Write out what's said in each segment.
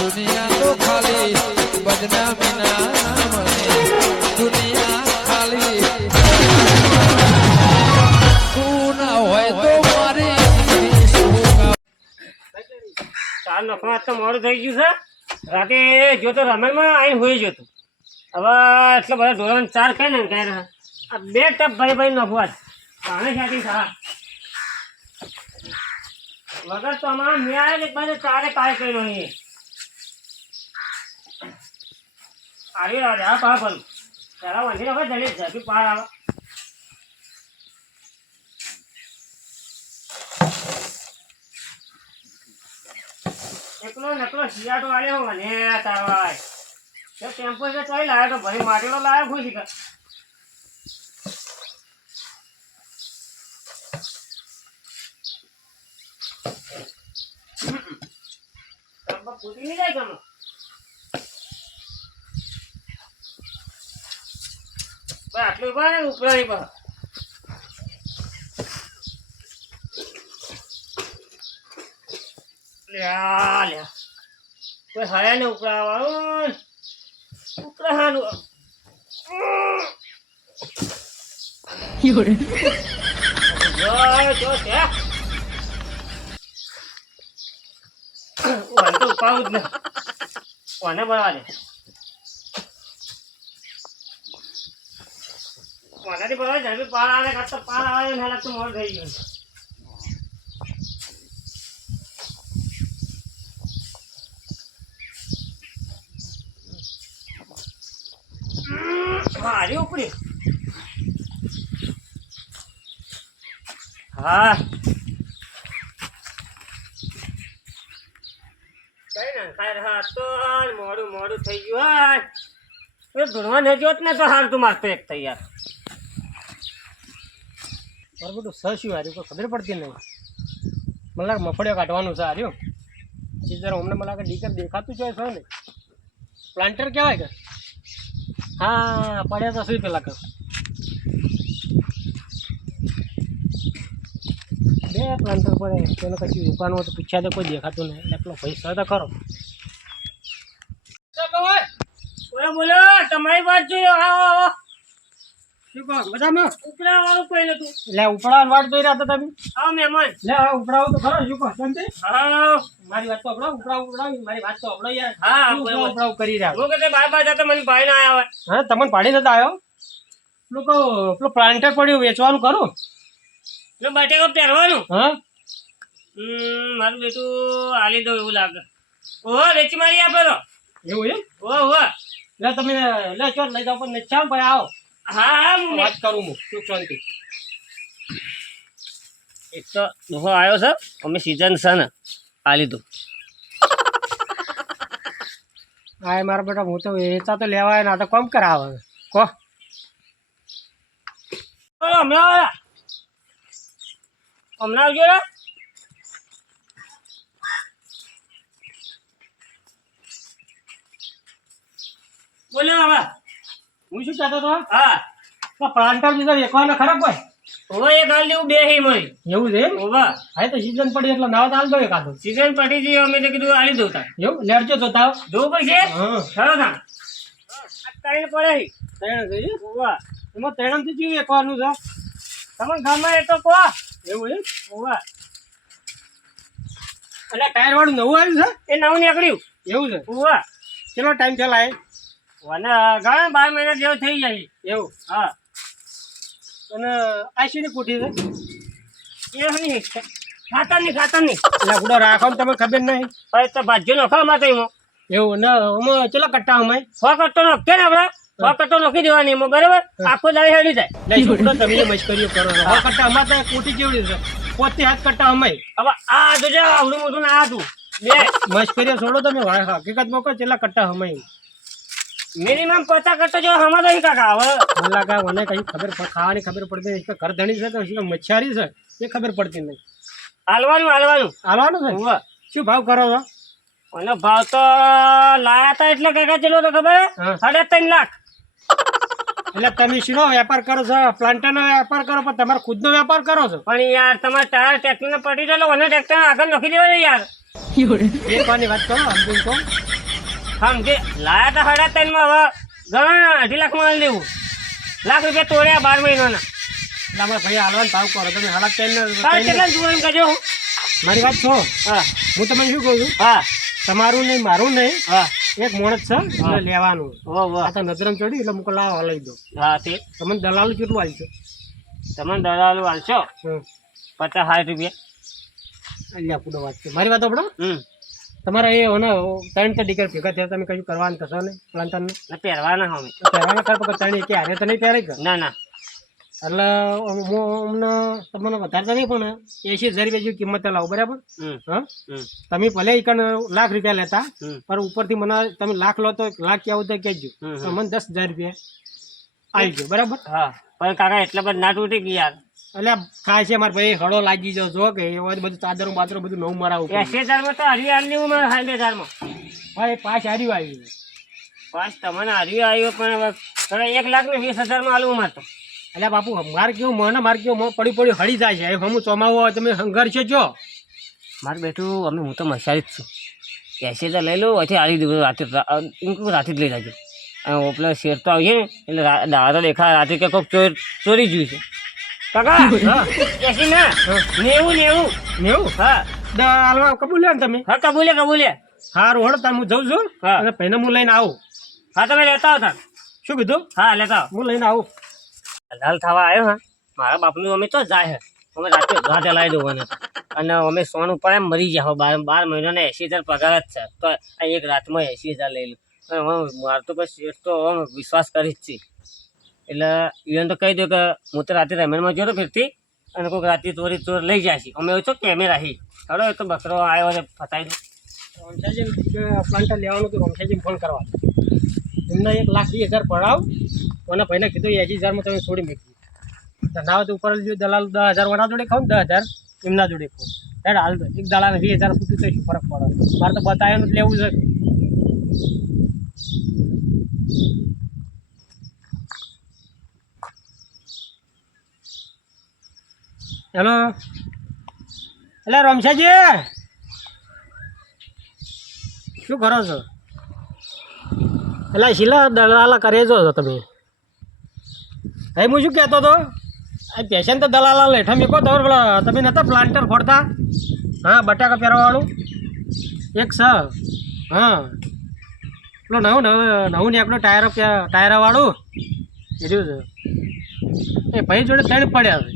દુનિયા તો ખાલી બદનામી ના નામને દુનિયા ખાલી તું ના હોય તો મારી ચાર નખમાં તો મોડું થઈ ગયું છે. રાતે જો તો રમણમાં આવીને હોઈ જતું. હવે એટલે બધા ધોરણ 4 કહે ને ત્યારે આ 2 ટપ ભાઈ નખવા જ પાણી સાથે સારા વગર તો અમારા મેં આવે ને બધે ચારે કાય કર્યો નહીં. આવી આવે આ પા ભલું પેલા વંધી હવે જલ્દી ઝડપી પાર આવે. એકલો નકલો શિયાળો આવ્યો મને તારવાય ટેમ્પો છે તોય લાવ્યો તો ભાઈ માટેલો લાવ્યો ખુશી કર ફૂટી નહીં જાય ગમે આટલું ઉભા ને ઉપરા નહીં પા લ્યા કોઈ હયા ને ઉપરાવાનું ઉપરાવાનું જો ત્યાં તો ઉપાવું જ ને કોને બળવા દે કોનાથી બળવા ઝડપી પાર આવે કરતા પાર આવે ને લાગતું મોડું થઈ ગયું. હારી ઉપડી હા કઈ ના ખાય રહ્યા તો મોડું થઈ ગયું હોય ભણવા ન જોત ને તો હાર તું મારતો એક થઈ યાર મારું બધું સસ્યું હાર્યું કોઈ ખબર પડતી નહીં. મને લાગે મફળિયો કાઢવાનું છે હાર્યું જરા અમને મને લાગે ડીકર દેખાતું છે ને પ્લાન્ટર કહેવાય કે હા પડ્યા તો શું પેલા કર 2 પ્લાન્ટર પડે તેનો કશું દુકાનમાં તો પૂછ્યા તો કોઈ દેખાતું નહીં એટલે પેલો પૈસા તો ખરો. બોલો તમારી વાત જોઈએ આવો શું કહો બધામાં ઉપડા વાળું કોઈ નતું એટલે ઉપડા વાળ જોઈ રહ્યા હતા તમે આવો મહેમાન લે ઉપડાવો તો ખરો શું કહો શાંતિ હા મારી વાત તો ઉપડાવ મારી વાત તો આપડો યાર હા ઉપડાવ કરી રહ્યા હું કહેતે બાર જતા મને ભાઈ ના આવ્યા હા તમને પાડી નતા આવ્યો લોકો પેલો પ્લાન્ટર પડ્યું વેચવાનું કરું એટલે બટેકો પહેરવાનું હા મારું બેટું આલી દઉં એવું લાગે ઓહો વેચી મારી આપે તો એવું એમ ઓહો લે તમે લે ચો લઈ જાઓ પણ નચ્છા ભાઈ આવો હા હા હું વાત કરું હું શું શાંતિ એક તો દોહો આવ્યો છે અમે સીઝન છે ને આ લીધું હા મારા બેટા હું તો વેચા તો લેવાય ના તો કોમ કરાવે કહો હમણાં આવજો રે બોલ્યો હવે હું શું કહેતો હતો હા પ્લાન્ટર બીજા વેચવાના ખરાબ હોય હવે એક હાલ જેવું બે હી મળી એવું છે ઓવા હા તો સીઝન પડી એટલે નાવ હાલ દો એકાદો સીઝન પડી ગઈ અમે તો કીધું આલી દઉં તા એવું લેડજો જોતા જોવું પડશે હા ખરો તા આ ત્રણ પડે ત્રણ છે ઓવા એમાં ત્રણ થી જીવ વેચવાનું છે તમે ગામમાં એ તો કહો એવું એમ ઓવા એટલે ટાયર વાળું નવું આવ્યું છે એ નવું નીકળ્યું એવું છે ઓવા કેટલો ટાઈમ ચલાય અને ઘણા 12 મહિના જેવું થઈ જાય એવું હા અને આશીની કોઠી છે એ નહીં ખાતરની એટલે ગુડો રાખો તમે ખબર નહીં હવે તો ભાજ્યો નખા માં એમાં એવું ને આમાં ચલો કટ્ટા અમાય 100 કટ્ટો નખે ને આપણે 100 કટ્ટો નખી દેવાની એમાં બરાબર આખો દાડી હેડી જાય નહીં ગુડો તમે મસ્કરીઓ કરો 100 કટ્ટા અમાર તો કોઠી કેવડી છે 7 કટ્ટા અમાય હવે આ જોજો આવડું મોટું ના હતું બે મસ્કરીઓ છોડો તમે હકીકતમાં કહો ચેલા કટ્ટા અમાય મિનિમમ 50 કટ્ટો જો હમા દઈ કાકા હવે મને કા મને કઈ ખબર ખાવાની ખબર પડતી નહીં ઘર ધણી છે તો મચ્છારી છે એ ખબર પડતી નહીં હાલવાનું છે શું ભાવ કરો છો અને ભાવ તો લાયા તા એટલે કાકા ચેલો તો ખબર 3.5 લાખ એટલે તમે શીનો વેપાર કરો છો પ્લાન્ટર નો વેપાર કરો પણ તમારો ખુદ નો વેપાર કરો છો પણ યાર તમારે ટાયર ટ્રેક્ટર ને પડી ગયેલો અને ટ્રેક્ટર આગળ નખી દેવાય યાર વેચવાની વાત કરો અર્જુન તો સમજે લાયા તો 3.5 માં હવે ગણા 2.5 લાખમાં આલી દેવું. લાખ રૂપિયા તોડ્યા 12 મહિનાના. એટલે અમારે ભાઈ હાલવાનું ભાવ કરો તમે હાલત તારે કેટલા જોવાનું કહેજો. મારી વાત છો હા હું તમને શું કહું છું હા તમારું નહીં મારું નહીં હા એક મોણસ છે એટલે લેવાનું વાહ વાહ આ તો નજરમ ચડી એટલે મૂકો લાવો લઈ દો હા તે તમને દલાલું કેટલું આવી છે તમને દલાલું હાલશો હમ 50-60 રૂપિયા. અહીંયા પૂરો વાત છે મારી વાત આપણો હમ તમારે એ હોને 3 ડીકર ભેગા થયા તમે કશું કરવાનું થશો ને પ્લાન્ટરને ને પહેરવાના હવે પહેરવાના ખર પકડ 3 કે હારે તો નહીં પહેરે કે ના ના એટલે હું અમને તમને વધારે તો નહીં પણ 80,000 રૂપિયા જેવી કિંમત લાવો બરાબર હમ હા હમ તમે ભલે એકન લાખ રૂપિયા લેતા હમ પણ ઉપરથી મને તમે લાખ લો તો લાખ કેવું તો કહેજો હમ, હમ. તો મને 10,000 રૂપિયા આવી ગયો બરાબર હા પણ કાકા એટલે બધું ના તૂટી ગયા એટલે ખાય છે મારે ભાઈ હળો લાગી જાવ જો કે એ બધું ચાદરો બાદરો બધું નવું મરાવું 80,000 માં તો હરી આલી દેવું મારે 60,000 માં. હા એ પાંચ હારી આવી પાંચ તમને હરી આવ્યો પણ હવે 1,20,000 માં આલું મારે તો. એટલે બાપુ મારે કેવું મારે કેવું પડી પડી હળી જાય છે હમું ચોમાવું હોય તમે હંગર છે જો મારે બેઠું હું તો મસારી જ છું 80,000 લઈ લો પછી આલી દઉં રાતે રાતે જ લઈ જાજો. અને પેલો શેર તો આવીએ ને એટલે દાડા તો દેખાય રાતે કે કોઈક ચોરી ગયું છે કાકા. હા 80 ના 90 નેવું હા હાલવા કબૂલ લે ને તમે હા કબૂલે સારું હળ તાર હું જઉં છું હા. અને પહેલા હું લઈને આવું હા તમે લેતા આવતા. શું કીધું હા લેતા આવો. હું લઈને આવું લાલ થવા આવ્યો હા મારા બાપનું અમે તો જાય છે અમે રાતે ઘા ચલાવી દઉં અને અમે સોન ઉપર એમ મરી જાય 12 મહિનાને 80,000 પગાર જ છે તો આ એક રાતમાં 80,000 લઈ લો મારે તો પછી શેઠ તો હવે વિશ્વાસ કરી જ છે એટલે એને તો કહી દો કે હું તો રાતે રમેણમાં જોડો ફીરતી અને કોઈક રાતે ચોર લઈ જાય છે અમે એવું છો કેમેરા હી હવે એ તો બકરો આવ્યો છે ફસાઈ દો. રમસાજી પ્લાન્ટર લેવાનું તો રમસાજી ફોન કરવા એમને 1,20,000 પડાવ અને ભાઈને કીધું 80,000 માં તમે છોડી મૂકી ના તો ઉપર જો દલાલ 10,000 વાળા જોડે ખાવ 10,000 એમના જોડે ખાવ ત્યારે હાલ એક દલાલ 20,000 સુધી તો શું ફરક પડે મારે તો બતાવ્યું જ લેવું છે. હેલો એટલે રમસાજી શું કરો છો એટલે શીલા દલાલા કરે છો તમે હવે હું શું કહેતો હતો આ પેશન તો દલાલા લેઠા મેકો તો પેલા તમે નહોતા પ્લાન્ટર ફોડતા હા બટાકા પહેરવાવાળું એક છે હા પેલો નવું નીકળો ટાયરવાળું એ રહ્યું છે એ ભાઈ જોડે 3 પડ્યા છે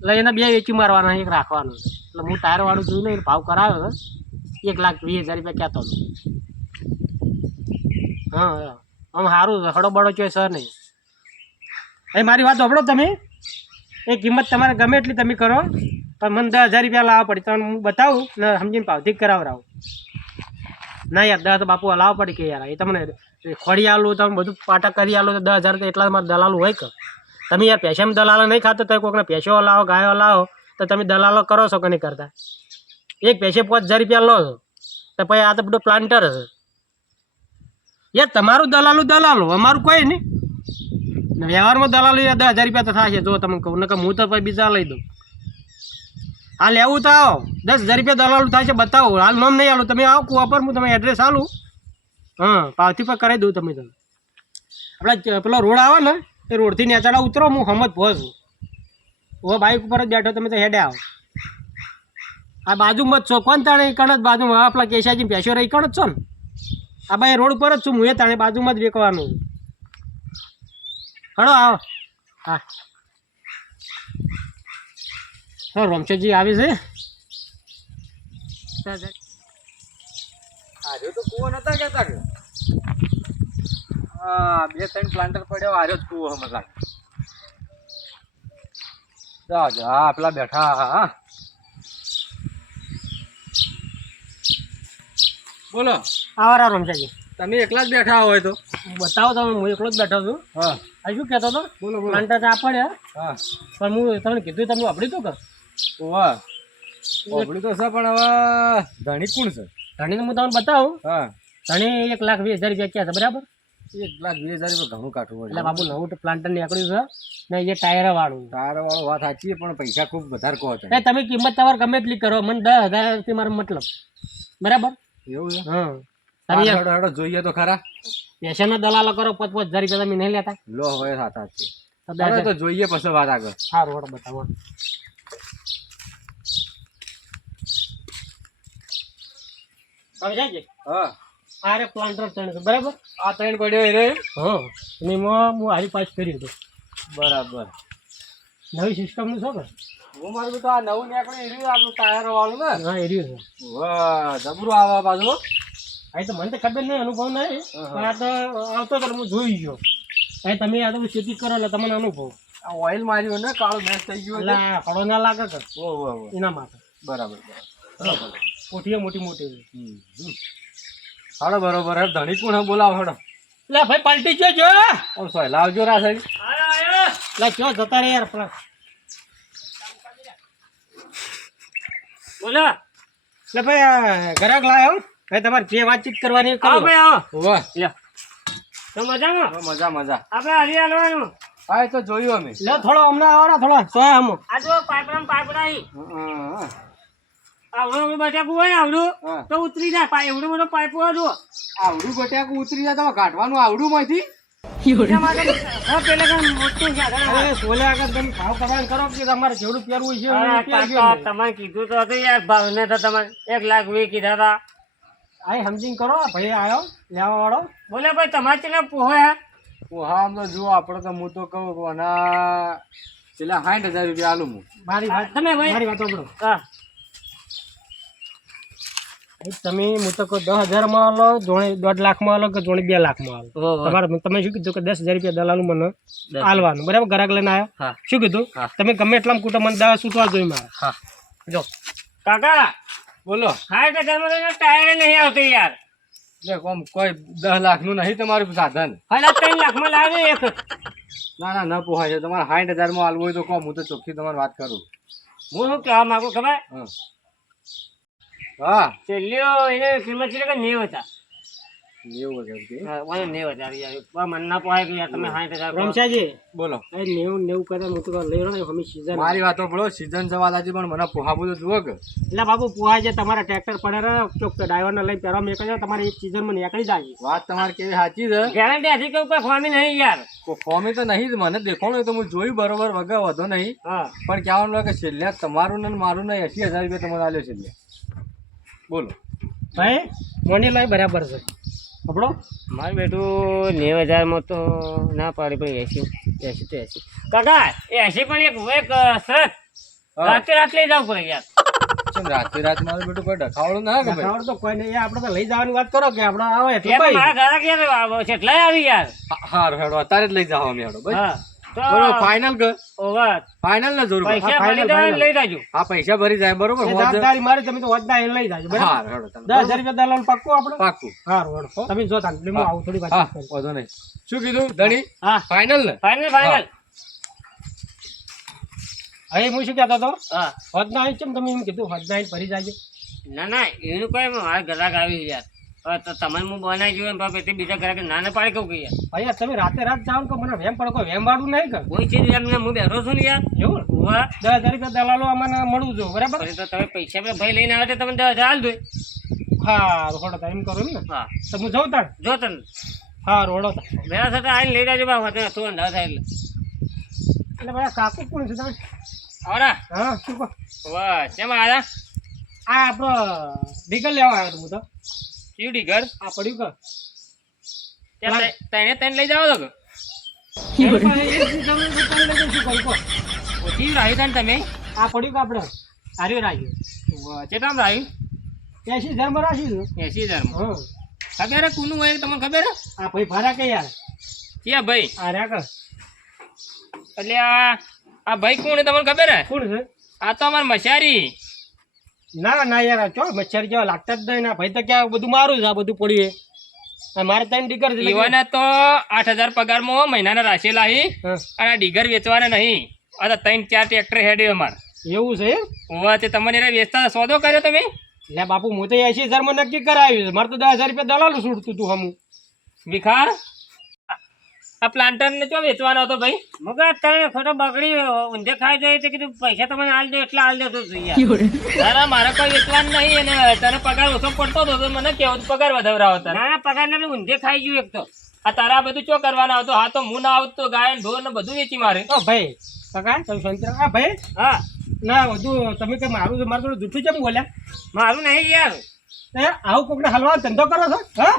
એટલે એના 2 વેચી મારવાના એક રાખવાનું એટલે હું ટાયરવાળું જોયું ને ભાવ કરાવ્યો છે 1,20,000 રૂપિયા કહેતો હતો હા આમ સારું હડો બડો ચોય સર નહીં એ મારી વાત સાંભળો તમે એ કિંમત તમારે ગમે એટલી તમે કરો પણ મને 10,000 રૂપિયા લાવવા પડે તમને હું બતાવું ને સમજીને ભાવથી કરાવરાવું ના યાર 10 તો બાપુ લાવવા પડે કે યાર એ તમને ખોડી આલું તમે બધું પાટા કરી આલો તો 10,000 તો એટલા મારે દલાલું હોય કે તમે યાર પૈસામાં દલાલો નહીં ખાતો તો કોઈકને પૈસો લાવો ગાયો લાવો તો તમે દલાલો કરો છો કે નહીં કરતા એક પૈસે 5,000 રૂપિયા લો છો તો પછી આ તો બધું પ્લાન્ટર હશે યાર તમારું દલાલું અમારું કોઈ નહીં વ્યવહારમાં દલાલું યાર 10,000 રૂપિયા તો થશે જો તમે કહું નકર હું તો પછી બીજા લઈ દઉં હા લેવું તો આવો 10,000 રૂપિયા દલાલું થાય છે બતાવો હાલ નામ નહીં આલું તમે આવો કુવા પર હું તમે એડ્રેસ આલું હા પાવતી પર કરાવી દઉં તમે આપણે પેલો રોડ આવે ને એ રોડથી નેચાડા ઉતરો હું હમત પહોંચું ઓ બાઇક ઉપર જ બેઠો તમે તો હેડે આવો આ બાજુમાં જ છો કોણ તાણે કણ જ બાજુમાં આપણા કેશાજી પેશો રહી કણ જ છો ને આ ભાઈ રોડ ઉપર જ છું હું એ તાણે બાજુમાં જ વેકવાનું હળો આવો હા હા રમશોજી આવી છે આર્યો તો કૂવો નતા કહેતા કે હા 2-3 પ્લાન્ટર પડ્યો આર્યો જ કૂવો હમણાં લાગે હા પેલા બેઠા હા બોલો આવારા રમશાજી તમે એકલા જ બેઠા હોય તો બતાવો તમે હું એકલો જ બેઠો છું હા આ શું કહેતો હતો બોલો પ્લાન્ટર આ પડ્યા હા પણ હું તમને કીધું તમને આપડી તો કર ઓવા ઓબડી તો છે પણ હવે ધણી કોણ છે ધણીને હું તમને બતાવું હા ધણી 1,20,000 રૂપિયા ક્યાં છે બરાબર 1,20,000 રૂપિયા ઘણું કાઢવું એટલે પડે. બાપુ નવું પ્લાન્ટર નીકળ્યું છે ને એ ટાયર વાળું તારો વાળો વાત સાચી છે, પણ પૈસા ખૂબ વધારે કહો છો. એ તમે કિંમત તમારે ગમે એટલી કરો મને 10,000 થી મારો મતલબ બરાબર એવું છે? હા તમે હેડો હેડો જોઈએ તો ખરા. પેશનનો દલાલો કરો 5,000 રૂપિયા તમે નહીં લેતા લો હવે સાચા છે. તો હવે તો જોઈએ પછી વાત આગળ. સારું વડો બતાવો તમે જાય હા આ રે પ્લાન્ટર ત્રણ છે બરાબર આ 3 પડ્યો એ રે. હા એમાં હું હારી પાસ કરી હતું બરાબર. નવી સિસ્ટમનું છે ને હું મારું તો આ નવું નીકળ્યું એ રહ્યું આપણું ટાયર વાળું ને. હા એ રહ્યું છે વાહ જબરું આવા બાજુ. આ તો મને તો ખબર નહીં અનુભવ નહીં પણ આ તો આવતો તો હું જોઈ ગયો અહીં તમે આ તો ખેતી કરો એટલે તમને અનુભવ આ ઓઇલ માર્યું ને કાળું મેચ થઈ ગયું એટલે એટલે. હળો ના લાગે કે ઓહો એના માટે બરાબર બરાબર. કોઠીએ મોટી મોટી હાડો બરોબર હે ધણી કોણ બોલાવ હાડો. એટલે ભાઈ પલટી જો ઓ સોય લાવજો રા સાહેબ. એટલે ચો જતા રે યાર પેલા બોલો એટલે ભાઈ ગ્રાહક લાયો ભાઈ તમારે જે વાતચીત કરવાની એ કરો આવો ભાઈ આવો વાહ લ્યો તો મજામાં મજા મજા. આપણે હરી હાલવાનું હા એ તો જોયું અમે. લે થોડો હમણાં આવડા થોડા સોયા હમો આ જો પાઇપડા હા, હા. આવડું બટાકું હોય ને આવડું હા. તો ઉતરી જાય એવડો બધો પાઇપ હોય જો આવડું બટાકું ઉતરી જાય તમે કાઢવાનું આવડું માંથી. એના માટે હા, પેલા કાંઈ મોટું છે અરે સોલે આગળ તમે ભાવ કરવાનું કરો કે તમારે જેવડું પહેરવું છે અરે એવું પહેરજો કાકા ને. તમારે કીધું તો હતું યાર ભાવને તો તમારે 1,20,000 કીધા હતા આ સમજીને કરો ભાઈ આવ્યો લેવા વાળો બોલે ભાઈ તમારે ચેલા પોહે હા આમ તો જુઓ આપણે તો હું તો કહું કે આના પેલા 60,000 રૂપિયા આલું હું. મારી વાત તમે ભાઈ મારી વાત સાંભળો હા તમે હું તો કહું 10,000 માં આલો જોડે 1.5 લાખમાં આલો કે જોડે 2 લાખમાં આલો ઓહો. તમારે તમે શું કીધું કે 10,000 રૂપિયા દલાલું મને આલવાનું બરાબર ગ્રાહક લઈને આવ્યો હા શું કીધું હા. તમે ગમે એટલા કૂટો મને 10 છૂટવા જોઈએ મારે હા જો કાકા બોલો. હા તો ઘરમાં ટાયર નહીં આવતું યાર એટલે કોમ કોઈ 10 લાખનું નહીં તમારું સાધન. હા 3 લાખમાં લાવે એક ના ના ન પોહાય છે તમારે 60,000 માં આલવું હોય તો કહો હું તો ચોખ્ખી તમારી વાત કરું. હું શું કહેવા માંગુ ખબર હા હા છેલ્લીઓ એને કિંમત છે કે 90 હતા 90,000 કે. હા, મને 90,000 યાર પણ મને ના પોહાય કે યાર તમે 60,000 રમશાજી બોલો. એ 90 કરે હું તો લઈ રહ્યો ને હમી સીઝન મારી વાતો બોલો સીઝન જવા દાજી પણ મને પોહાવું તો જુઓ કે. એટલે બાબુ પુઆ છે તમારા ટ્રેક્ટર પડે રહ્યો ચોક ડ્રાઈવરને લઈને પહેરવા મેં તમારે એક સીઝનમાં નીકળી જાય વાત તમારી કેવી સાચી છે. ગેરંટી હતી કે કોઈ ખવામી નહીં યાર ફોમી તો નહીં જ મને દેખાણું તો હું જોયું બરોબર વગર વધો નહીં. હા પણ કહેવાનું લાગે છેલ્લે તમારું ને મારું ને 80,000 રૂપિયા તમારે આલ્યો છેલ્લે. બોલો. ભાઈ મોની લઈ બરાબર છે આપણો મારું બેટું 90,000 માં તો ના પાડી પણ 80 તો 80 કાકા એ 80 પણ એક શરત રાતે રાત લઈ જવું પડે યાર ચમ રાત મારું બેટું કોઈ ડખાવડું ના કે ભાઈ. ખબર તો કોઈ નહીં આપણે તો લઈ જવાની વાત કરો કે આપણે આવે એટલે યાર, ભાઈ મારા ઘરે ક્યારે આવો છે એટલે આવી યાર હારું હેડો અત્યારે જ લઈ જાઓ અમે હેડો બસ. હા તો બરોબર ફાઇનલ કર. ઓવર ફાઇનલ ને જરૂર. પૈસા final, ભરી દેવાના final. લઈ જાજો હા પૈસા ભરી જાય બરોબર. એ જવાબદારી મારી તમે તો વધતા એ લઈ જાજો બરાબર હારું હેડો તમે. 10,000 રૂપિયા દલાલ પાક્કું આપણે પાક્કું. સારું હેડો તમે જો તાન એટલે હું આવું થોડી હા વાત કરી વાંધો નહીં. શું કીધું ધણી હા ફાઇનલ ને. ફાઇનલ ફાઇનલ હવે હું શું કહેતો હતો હા વધના આવી કેમ તમે એમ કીધું વધના આવીને ભરી જાજો ના ના એનું કોઈ મારા ગ્રાહક આવી યાર હવે તો તમને હું બનાવી જોયું ને પછી બીજા ગ્રાહક ના ના પાડે કહું કે યાર ભાઈ તમે રાતે રાત જાઓ ને તો મને વેમ પડે કોઈ વેમ વાળું નહીં કે કોઈ ચીજ એમને હું બેઠો છું ને યાર એવું હોવા 10,000 રૂપિયા દલાલો અમને મળવું જોઈએ બરાબર પછી તો તમે પૈસા પેલા ભાઈ લઈને આવે તો તમે 10,000 હાલ દો હા રોડો એમ કરો એમ ને હા તો હું જઉં તાણ જો તને હા રોડો મેરા સાથે આવીને લઈ જાજો બા વધુ તું અંદાજ થાય એટલે ભાઈ કાકુ કોણ છે તાણ આવરા હા શું કહો વાહ શેમાં આવ્યા આ આપણો ડીગલ લેવા આવ્યો હતો હું તો કેવડી ઘર આ પડ્યું કે ત્યાં તને લઈ જાવ તો કે ઓછી રાહી તને તમે આ પડ્યું કે આપણે હાર્યું રાખ્યું ચેટલામ રાહ્યું 80,000 માં રાખ્યું 80,000 હા ખબર હે કોનું હોય તમને ખબર હે આ ભાઈ ભાડા કે યાર ક્યાં ભાઈ આ રહ્યા કે એટલે આ ભાઈ કોણ તમને ખબર હે કોણ છે આ તો અમાર મશારી ના ના યાર ચો મચ્છર જેવા લાગતા જ નહીં ના ભાઈ તો ક્યાં બધું મારું છે આ બધું પડ્યું છે મારે ત્રણ ડીગર છે ઈવાને તો 8,000 પગારમાં મહિનાના રાખેલા હી હા, અને આ ડીગર વેચવાના નહીં આ તો 3-4 ટ્રેક્ટર હેડ્યો અમાર એવું છે એમ? હોવા તે તમને એને વેચતા સોદો કર્યો તમે લે બાપુ હું તો 80,000 માં નક્કી કરાવ્યું છે મારે તો 10,000 રૂપિયા દલાલું છૂટતું તું હમું વિખાર આ પ્લાન્ટર ને ચો વેચવાનો હતો ભાઈ? મગર તમે ખોટો બગડી ઊંધે ખાઈ જાય તો કીધું પૈસા તમને હાલ દો એટલે હાલ દો તો જોઈએ. ના ના મારે કોઈ વેચવાનું નહીં અને તને પગાર ઓછો પડતો હતો તો મને કેવો પગાર વધાવરાવો તને. ના પગાર ને ઊંધે ખાઈ ગયું એક તો. આ તારા બધું ચો કરવાના આવતો? હા તો હું ના આવતો ગાય ને ઢોર ને બધું વેચી મારે. ઓ ભાઈ કાકા તમે શાંતિ રાખો. હા ભાઈ હા ના બધું તમે કે મારું મારું થોડું જૂઠું કેમ બોલ્યા? મારું નહીં યાર. આવું કોકને હલવા ધંધો કરો છો? હા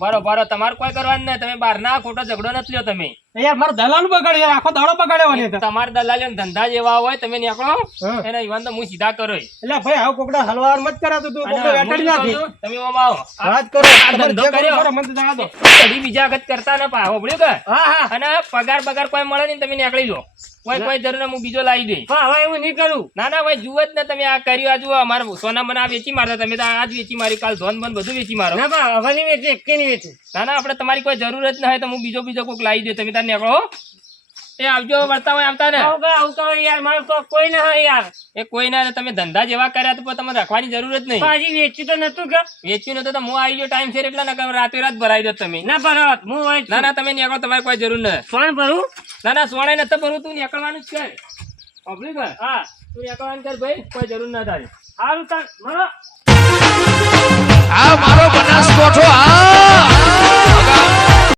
બરોબર તમારે કોઈ કરવાનું નહીં. તમે બહાર ના ખોટો ઝઘડો નથી લ્યો તમે. યાર મારો દલાલ બગાડ યાર આખો દાડો બગાડ્યો ને. તમારા દલાલીઓ ધંધા જેવા હોય તમે નીકળો હા. એને ઈવન તો હું સીધા કરો. એટલે ભાઈ આવું કોકડા હલવા મત કરાતો તું કોકને વેટાડી નાખી. તમે ઓમ આવો વાત કરો આ તમારે ધંધો જે કરવું કર્યો. કરો, મને તો જવા દો. કદી બીજા વખત કરતા ને પા હોબળ્યું કે? હા હા અને પગાર કોઈ મળે નહીં તમે નીકળી જાઓ. કોઈ જરૂર નહીં, હું બીજો લાવી દઈ. પણ હવે એવું નહીં કરું. ના ના ભાઈ જુઓ જ ને તમે આ કર્યું. આ જુઓ અમારે સોના મને આ વેચી મારતા તમે તો આજ વેચી મારી કાલ ધોન બન બધું વેચી મારો. ના પણ હવે નહીં વેચું એક નહીં વેચું. ના ના આપણે તમારી કોઈ જરૂર જ ન હોય તો હું બીજો કોઈક લાવી દઉં. તમે તાર નીકળો હો. એ આવજો વળતા હોય આવતા ને. આવું કરો યાર મારે તો કોઈ ના હોય યાર. એ કોઈ ના તમે ધંધા જેવા કર્યા તો પણ તમારે રાખવાની જરૂર જ નહીં. પાછી વેચ્યું તો નતું કે? વેચ્યું નતું તો હું આવી ગયો ટાઈમ છે એટલે ના રાતે રાત ભરાઈ દો તમે. ના ભરત હું હોય ના ના તમે નીકળો તમારે કોઈ જરૂર નથી. સોન ભરું. ના ના સોણે નથી ભરવું, તું નીકળવાનું જ કર. અભળી કર હા તું નીકળવાનું કર ભાઈ, કોઈ જરૂર ના તારી. સારું તાર મળો. આ મારો બનાસકોઠો આ